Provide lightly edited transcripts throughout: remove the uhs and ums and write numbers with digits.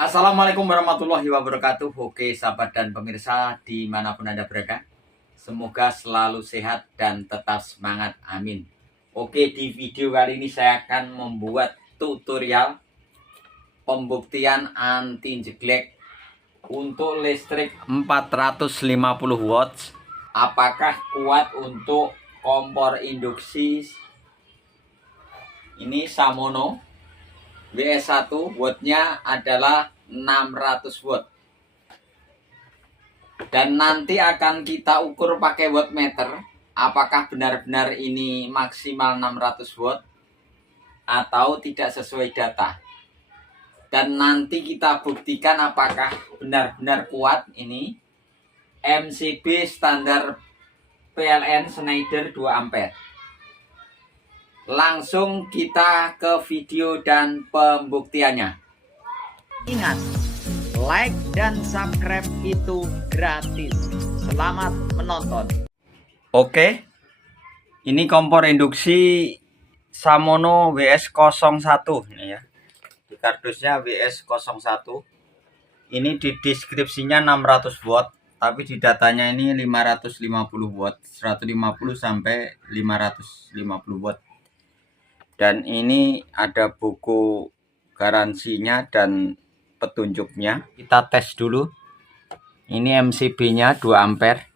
Assalamualaikum warahmatullahi wabarakatuh. Oke sahabat dan pemirsa dimanapun Anda berada, semoga selalu sehat dan tetap semangat, amin. Oke, di video kali ini saya akan membuat tutorial pembuktian anti jeglek untuk listrik 450 watts. Apakah kuat untuk kompor induksi ini Samono WS1, wattnya adalah 600 watt. Dan nanti akan kita ukur pakai wattmeter, apakah benar-benar ini maksimal 600 watt atau tidak sesuai data. Dan nanti kita buktikan apakah benar-benar kuat ini MCB standar PLN Schneider 2 ampere. Langsung kita ke video dan pembuktiannya. Ingat, like dan subscribe itu gratis. Selamat menonton. Oke, ini kompor induksi Samono WS01 ini ya. Di kardusnya WS01. Ini di deskripsinya 600 watt, tapi di datanya ini 550 watt, 150 sampai 550 watt. Dan ini ada buku garansinya dan petunjuknya. Kita tes dulu. Ini MCB-nya 2 ampere.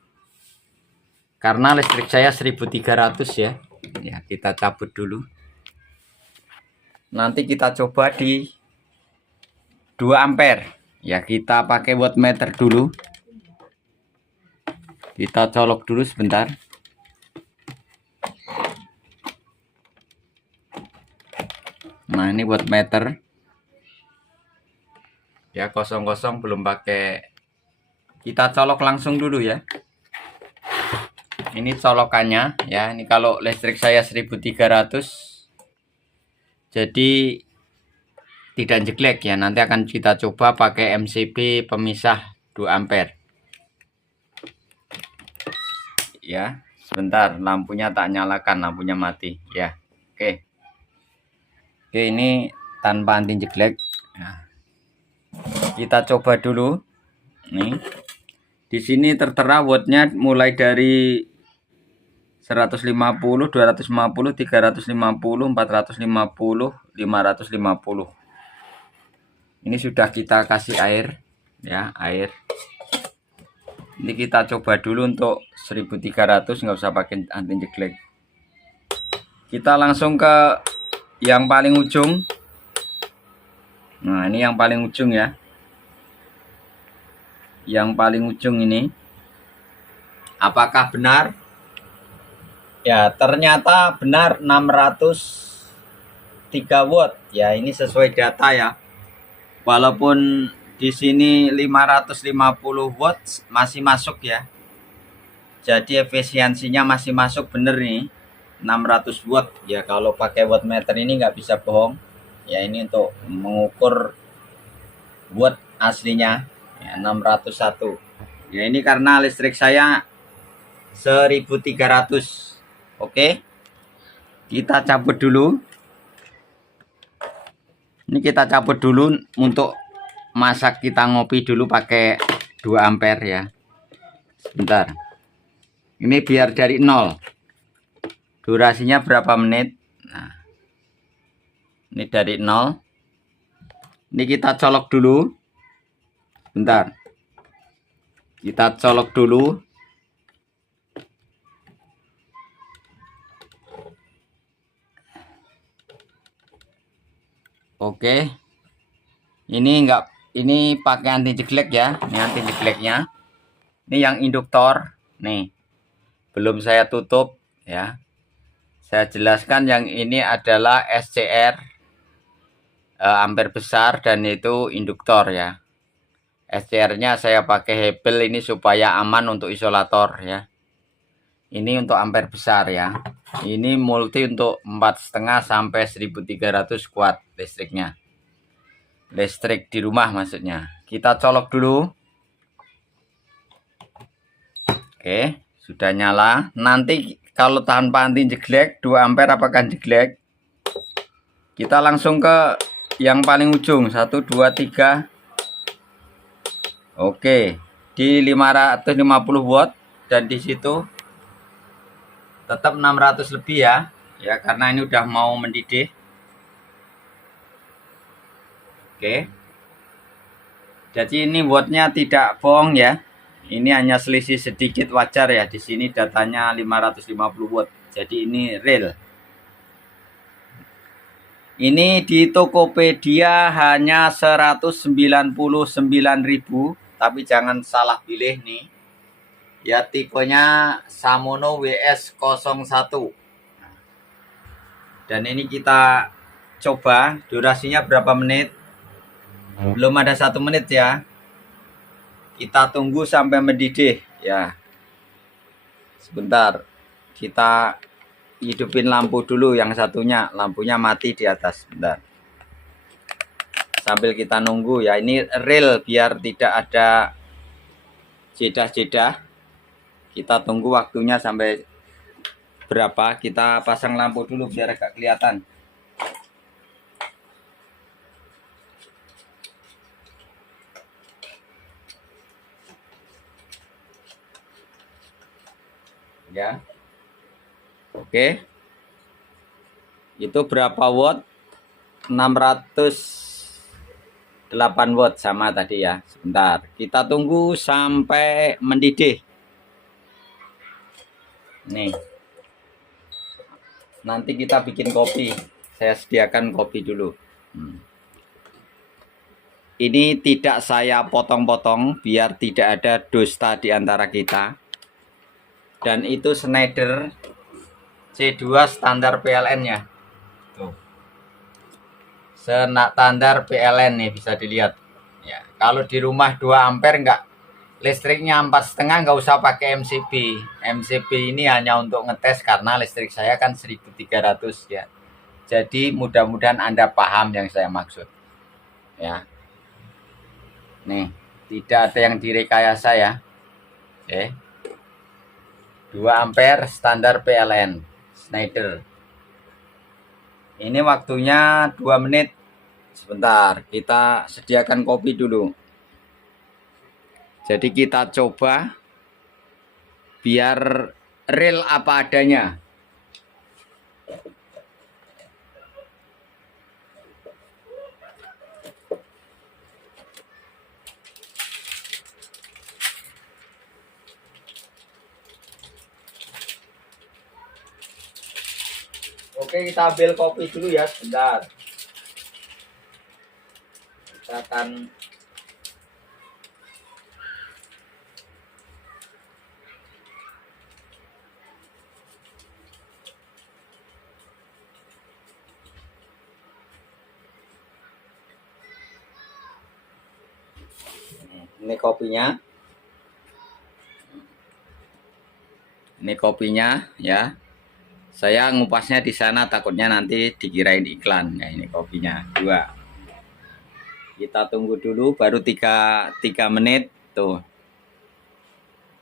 Karena listrik saya 1300 ya. Ya, kita cabut dulu. Nanti kita coba di 2 ampere. Ya, kita pakai wattmeter dulu. Kita colok dulu sebentar. Nah, ini wattmeter. Ya, 00 belum pakai. Kita colok langsung dulu ya. Ini colokannya ya. Ini kalau listrik saya 1300. Jadi tidak jeglek ya. Nanti akan kita coba pakai MCB pemisah 2 ampere. Ya, sebentar, lampunya tak nyalakan, lampunya mati ya. Oke. Oke, ini tanpa anti jeglek. Nah, kita coba dulu. Nih. Di sini tertera wattnya mulai dari 150, 250, 350, 450, 550. Ini sudah kita kasih air ya, air. Ini kita coba dulu untuk 1300, nggak usah pakai anti jeglek. Kita langsung ke yang paling ujung. Nah, ini yang paling ujung ya. Yang paling ujung ini. Apakah benar? Ya, ternyata benar 603 watt. Ya, ini sesuai data ya. Walaupun di sini 550 watt masih masuk ya. Jadi efisiensinya masih masuk bener nih. 600 watt ya, kalau pakai wattmeter ini nggak bisa bohong ya. Ini untuk mengukur watt aslinya ya, 601 ya. Ini karena listrik saya 1300. Oke, kita cabut dulu. Ini kita cabut dulu untuk masak. Kita ngopi dulu pakai 2 ampere ya. Sebentar, ini biar dari 0. Durasinya berapa menit? Nah, ini dari 0. Ini kita colok dulu. Bentar. Kita colok dulu. Oke. Ini pakai anti jeglek ya. Ini anti jegleknya. Ini yang induktor. Nih. Belum saya tutup ya. Saya jelaskan, yang ini adalah SCR ampere besar dan itu induktor ya. SCR-nya saya pakai hebel ini supaya aman untuk isolator ya. Ini untuk ampere besar ya. Ini multi untuk 4,5 sampai 1300 watt listriknya. Listrik di rumah maksudnya. Kita colok dulu. Oke, sudah nyala. Nanti kalau tanpa anti jeglek 2 ampere apakah jeglek? Kita langsung ke yang paling ujung. 1, 2, 3. Oke, di 550 watt dan di situ tetap 600 lebih ya. Ya, karena ini udah mau mendidih. Oke. Jadi ini wattnya tidak bohong ya. Ini hanya selisih sedikit, wajar ya. Di sini datanya 550 watt. Jadi ini real. Ini di Tokopedia hanya 199.000, tapi jangan salah pilih nih. Ya, tipenya Samono WS01. Dan ini kita coba, durasinya berapa menit? Belum ada 1 menit ya. Kita tunggu sampai mendidih ya. Sebentar, kita hidupin lampu dulu, yang satunya lampunya mati di atas. Bentar, sambil kita nunggu ya. Ini real biar tidak ada jeda-jeda. Kita tunggu waktunya sampai berapa. Kita pasang lampu dulu biar agak kelihatan. Ya, oke. Itu berapa watt? 608 watt sama tadi ya. Sebentar, kita tunggu sampai mendidih. Nih, nanti kita bikin kopi. Saya sediakan kopi dulu. Ini tidak saya potong-potong biar tidak ada dusta di antara kita. Dan itu Schneider C2 standar PLN-nya. Tuh. Standar PLN nih, bisa dilihat. Ya, kalau di rumah 2 ampere enggak, listriknya 4,5, nggak usah pakai MCB. MCB ini hanya untuk ngetes karena listrik saya kan 1300 ya. Jadi mudah-mudahan Anda paham yang saya maksud. Ya. Nih, tidak ada yang direkayasa ya. Oke. 2 ampere standar PLN Schneider. Ini waktunya 2 menit. Sebentar, kita sediakan kopi dulu. Jadi kita coba biar real apa adanya. Oke, kita ambil kopi dulu ya, sebentar. Kita akan ini kopinya. Ini kopinya ya. Saya ngupasnya di sana takutnya nanti dikirain iklan. Ya, ini kopinya 2. Kita tunggu dulu baru 3 menit tuh.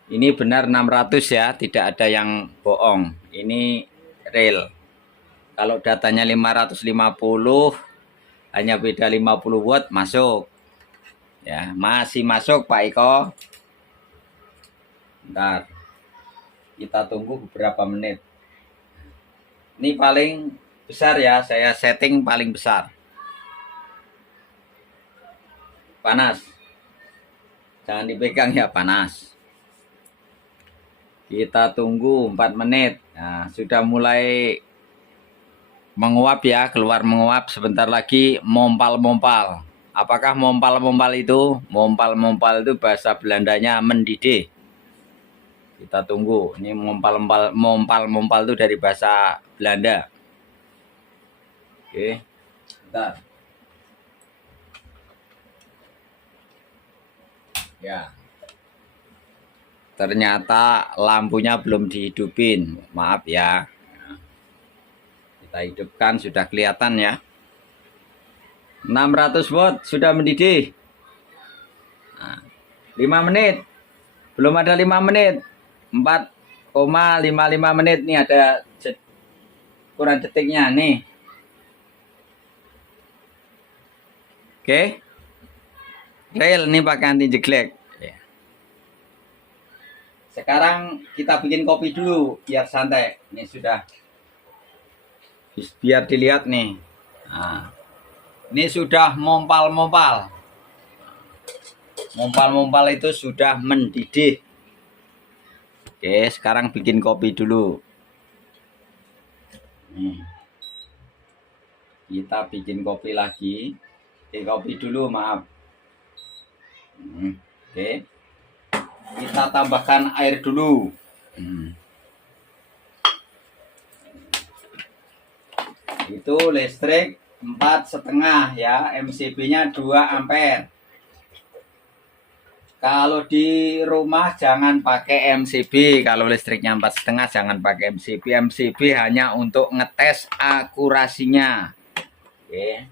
Ini benar 600 ya, tidak ada yang bohong. Ini real. Kalau datanya 550 hanya beda 50 watt masuk. Ya, masih masuk Pak Eko. Bentar. Kita tunggu beberapa menit. Ini paling besar ya, saya setting paling besar. Panas. Jangan dipegang ya, panas. Kita tunggu 4 menit. Nah, sudah mulai menguap ya, keluar menguap. Sebentar lagi mompal-mompal. Apakah mompal-mompal itu? Mompal-mompal itu bahasa Belandanya mendidih. Kita tunggu. Ini mompal-mompal itu dari bahasa Belanda. Oke. Bentar. Ya. Ternyata lampunya belum dihidupin. Maaf ya. Kita hidupkan, sudah kelihatan ya. 600 watt sudah mendidih. Nah, 5 menit. Belum ada 5 menit. 4,55 menit nih, ada kurang detiknya nih. Oke. Real nih pakai anti jeglek. Sekarang kita bikin kopi dulu biar santai. Ini sudah, biar dilihat nih. Nah, ini sudah mompal-mompal. Mompal-mompal itu sudah mendidih. Oke, sekarang bikin kopi dulu. Nih. Kita bikin kopi lagi. Kopi dulu, maaf. Oke. Kita tambahkan air dulu. Itu listrik 4,5 ya, MCB-nya 2 ampere. Kalau di rumah jangan pakai MCB, kalau listriknya 4,5 jangan pakai MCB. MCB hanya untuk ngetes akurasinya. Oke.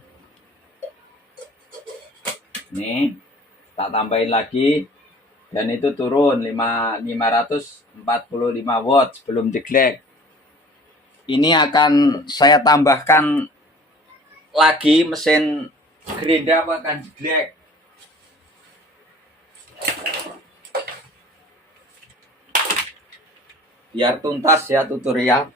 Nih, tak tambahin lagi. Dan itu turun 545 watt sebelum jeglek. Ini akan saya tambahkan lagi mesin gerinda akan jeglek. Biar tuntas ya tutorial.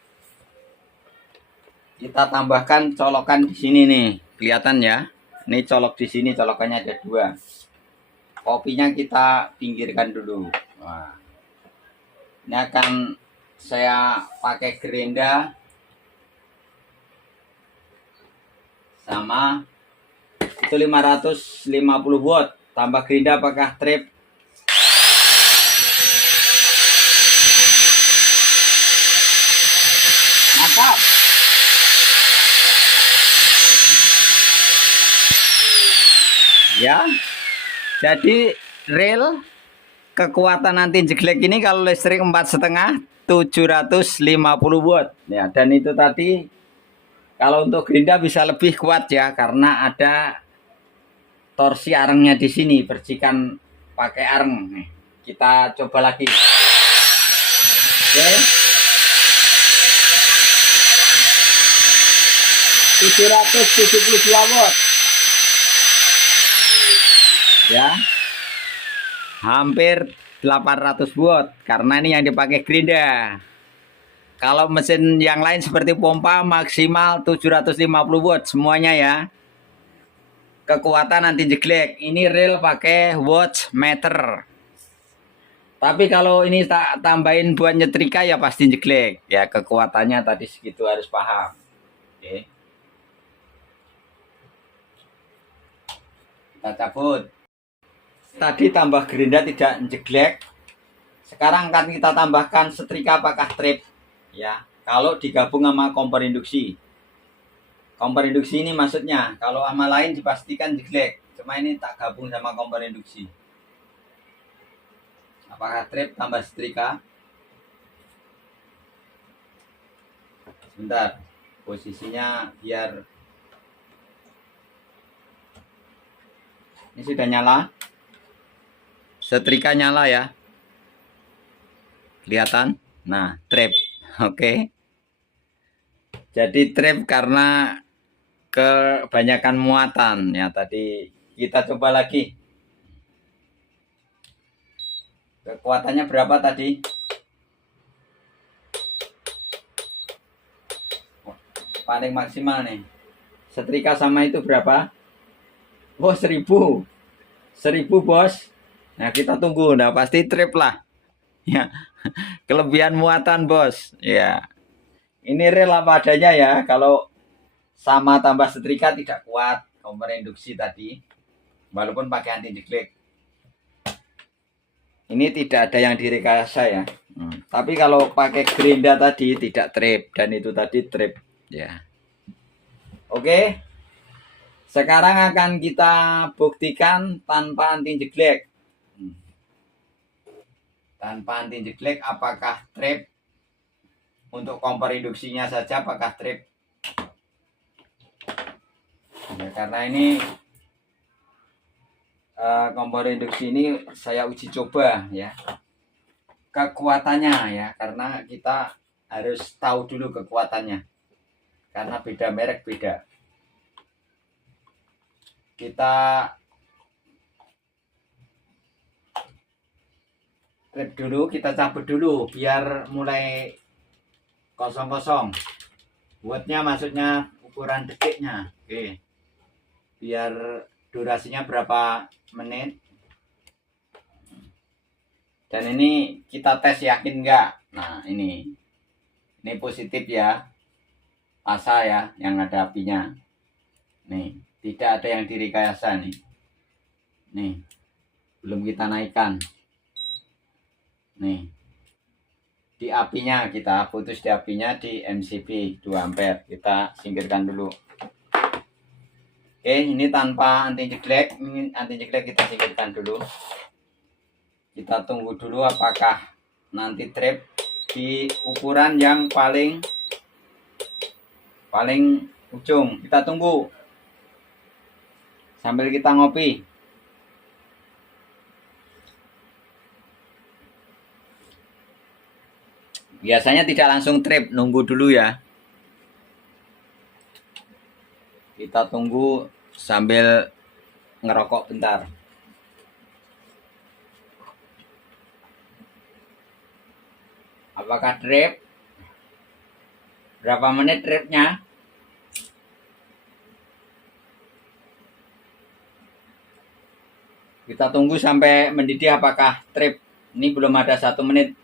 Kita tambahkan colokan di sini nih, kelihatan ya. Ini colok di sini, colokannya ada 2. Kopinya kita pinggirkan dulu. Wah. Ini akan saya pakai gerinda sama itu 550 watt. Tambah gerinda apakah trip? Mantap. Ya. Jadi real kekuatan anti jeglek ini kalau listrik 4,5 750 watt ya, dan itu tadi kalau untuk gerinda bisa lebih kuat ya karena ada torsi arengnya di sini, percikan pakai areng. Nih, kita coba lagi. Oke. 772 watt. Ya. Hampir 800 watt karena ini yang dipakai gerinda. Kalau mesin yang lain seperti pompa maksimal 750 watt semuanya ya. Kekuatan anti jeglek. Ini real pakai watch meter. Tapi kalau ini tak tambahin buat nyetrika ya pasti jeglek. Ya kekuatannya tadi segitu harus paham. Oke. Kita cabut. Tadi tambah gerinda tidak jeglek. Sekarang akan kita tambahkan setrika apakah trip ya. Kalau digabung sama kompor induksi. Kompor induksi ini maksudnya kalau sama lain dipastikan jeglek. Cuma ini tak gabung sama kompor induksi. Apakah trip tambah setrika? Sebentar. Posisinya biar ini sudah nyala. Setrika nyala ya. Kelihatan? Nah, trip. Oke. Jadi trip karena kebanyakan muatan ya tadi. Kita coba lagi. Kekuatannya berapa tadi? Paling maksimal nih. Setrika sama itu berapa? Oh, 1000. 1000 bos. Nah, kita tunggu. Nah, pasti trip lah. Ya. Kelebihan muatan, bos. Ya. Ini real apa adanya ya. Kalau sama tambah setrika tidak kuat kompor induksi tadi. Walaupun pakai anti jeglek. Ini tidak ada yang direkayasa ya. Tapi kalau pakai gerinda tadi tidak trip dan itu tadi trip ya. Oke. Sekarang akan kita buktikan tanpa anti jeglek. Tanpa anti jeglek apakah trip? Untuk kompor induksinya saja apakah trip? Ya, karena ini kompor induksi ini saya uji coba ya kekuatannya ya, karena kita harus tahu dulu kekuatannya karena beda merek beda. Kita Trip dulu, kita cabut dulu biar mulai kosong-kosong. Wattnya maksudnya ukuran detiknya. Oke. Biar durasinya berapa menit. Dan ini kita tes yakin enggak. Nah, ini positif ya. Asa ya yang ada apinya. Nih, tidak ada yang direkayasa nih. Nih. Belum kita naikkan. Nih. Di apinya kita putus di apinya di MCB 2 ampere. Kita singkirkan dulu. Oke, ini tanpa anti jeglek. Ini anti jeglek kita singkirkan dulu. Kita tunggu dulu apakah nanti trip di ukuran yang paling ujung. Kita tunggu sambil kita ngopi. Biasanya tidak langsung trip, nunggu dulu ya. Kita tunggu sambil ngerokok bentar. Apakah trip? Berapa menit tripnya? Kita tunggu sampai mendidih apakah trip. Ini belum ada 1 menit.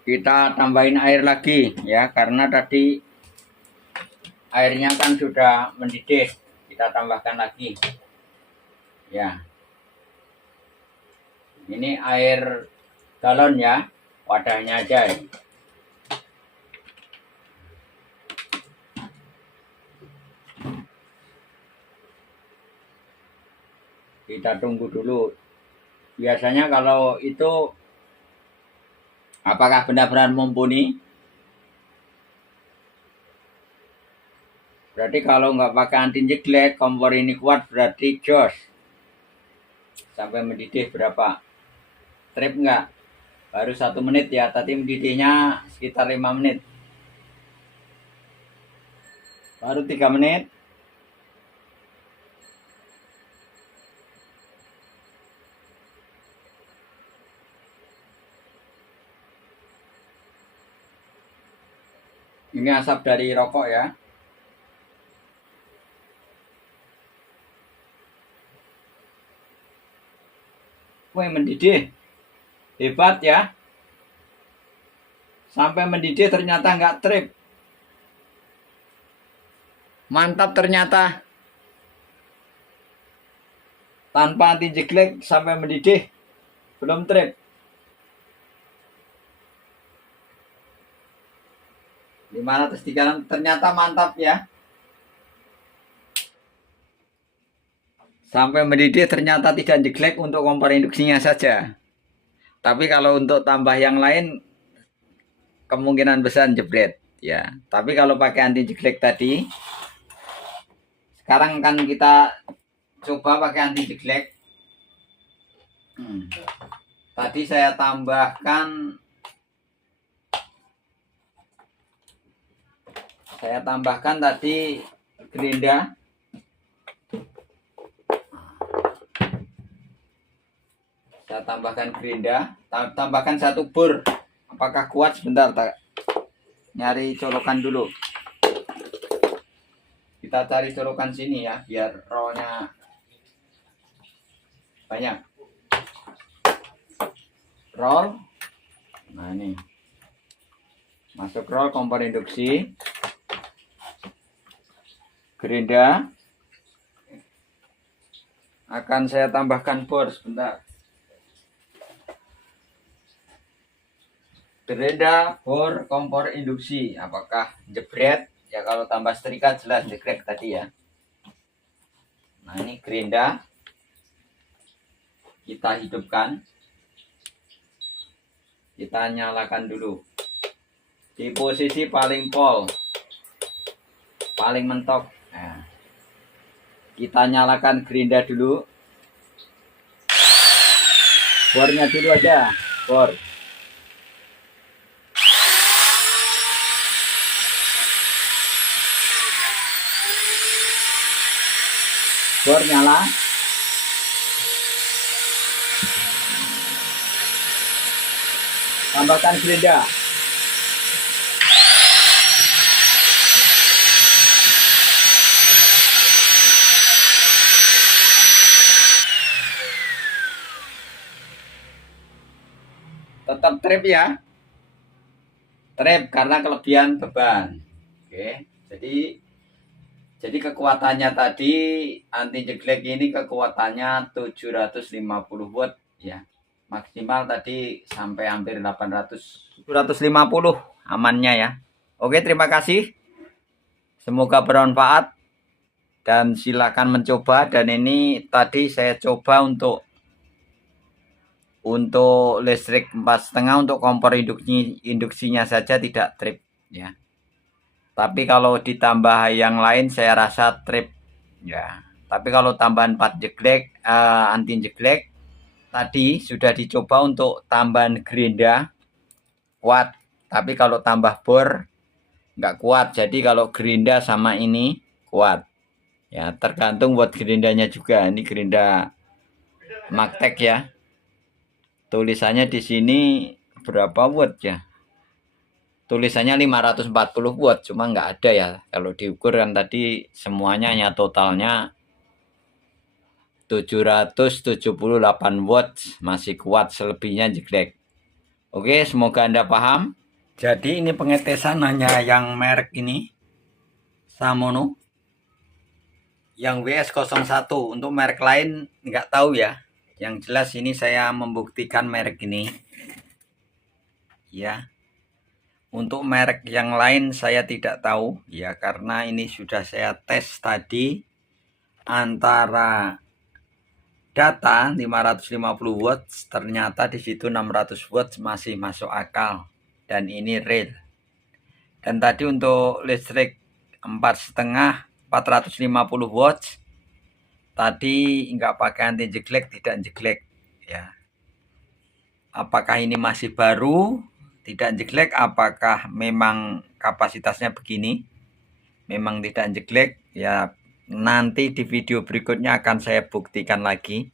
Kita tambahin air lagi ya, karena tadi airnya kan sudah mendidih. Kita tambahkan lagi ya. Ini air galon ya, wadahnya aja. Kita tunggu dulu. Biasanya kalau itu apakah benar-benar mumpuni? Berarti kalau nggak pakai anti jeglek, kompor ini kuat berarti jos. Sampai mendidih berapa? Trip nggak? Baru 1 menit ya, tadi mendidihnya sekitar 5 menit. Baru 3 menit. Ini asap dari rokok ya. Wih, mendidih. Hebat ya. Sampai mendidih ternyata nggak trip. Mantap ternyata. Tanpa anti jeglek sampai mendidih. Belum trip. 503 ternyata mantap ya. Sampai mendidih ternyata tidak jeglek untuk kompor induksinya saja. Tapi kalau untuk tambah yang lain kemungkinan besar jebret ya. Tapi kalau pakai anti jeglek tadi, sekarang kan kita coba pakai anti jeglek. Tadi saya tambahkan tadi gerinda. Saya tambahkan gerinda, tambahkan 1 bor. Apakah kuat? Sebentar, nyari colokan dulu. Kita cari colokan sini ya, biar rollnya banyak. Roll. Nah ini. Masuk roll kompor induksi. Gerinda. Akan saya tambahkan bor sebentar. Gerinda, bor, kompor induksi. Apakah jebret? Ya kalau tambah setrika jelas jeglek tadi ya. Nah ini gerinda. Kita hidupkan. Kita nyalakan dulu. Di posisi paling pol. Paling mentok. Nah, kita nyalakan gerinda dulu. Bornya dulu aja. Bor. Bor nyala. Tambahkan gerinda. Tetap trip ya. Trip karena kelebihan beban. Oke, jadi kekuatannya tadi anti jeglek ini kekuatannya 750 watt ya. Maksimal tadi sampai hampir 800 750 amannya ya. Oke, terima kasih. Semoga bermanfaat dan silakan mencoba. Dan ini tadi saya coba untuk listrik 4,5 untuk kompor induksinya saja tidak trip ya. Tapi kalau ditambah yang lain saya rasa trip ya. Tapi kalau tambahan 4 jeglek anti jeglek tadi sudah dicoba untuk tambahan gerinda kuat. Tapi kalau tambah bor nggak kuat. Jadi kalau gerinda sama ini kuat. Ya, tergantung buat gerindanya juga. Ini gerinda Magtek ya. Tulisannya di sini berapa watt ya? Tulisannya 540 watt, cuma nggak ada ya. Kalau diukur kan tadi semuanya hanya totalnya 778 watt, masih kuat, selebihnya jeglek. Oke, semoga Anda paham. Jadi ini pengetesan hanya yang merek ini, Samono. Yang WS01, untuk merek lain nggak tahu ya. Yang jelas ini saya membuktikan merek ini. Ya. Untuk merek yang lain saya tidak tahu ya, karena ini sudah saya tes tadi antara data 550 watts, ternyata di situ 600 watts masih masuk akal dan ini real. Dan tadi untuk listrik 4,5 450 watts tadi nggak pakai anti jeglek, tidak jeglek ya. Apakah ini masih baru tidak jeglek, apakah memang kapasitasnya begini, memang tidak jeglek ya, nanti di video berikutnya akan saya buktikan lagi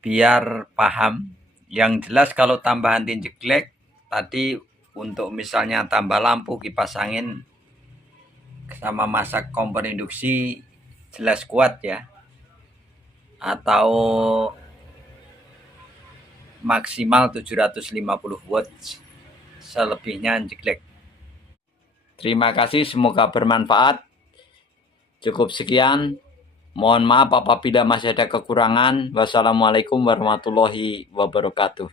biar paham. Yang jelas kalau tambah anti jeglek tadi untuk misalnya tambah lampu, kipas angin sama masak kompor induksi jelas kuat ya, atau maksimal 750 watt, selebihnya jeglek. Terima kasih, semoga bermanfaat. Cukup sekian, mohon maaf apabila masih ada kekurangan. Wassalamualaikum warahmatullahi wabarakatuh.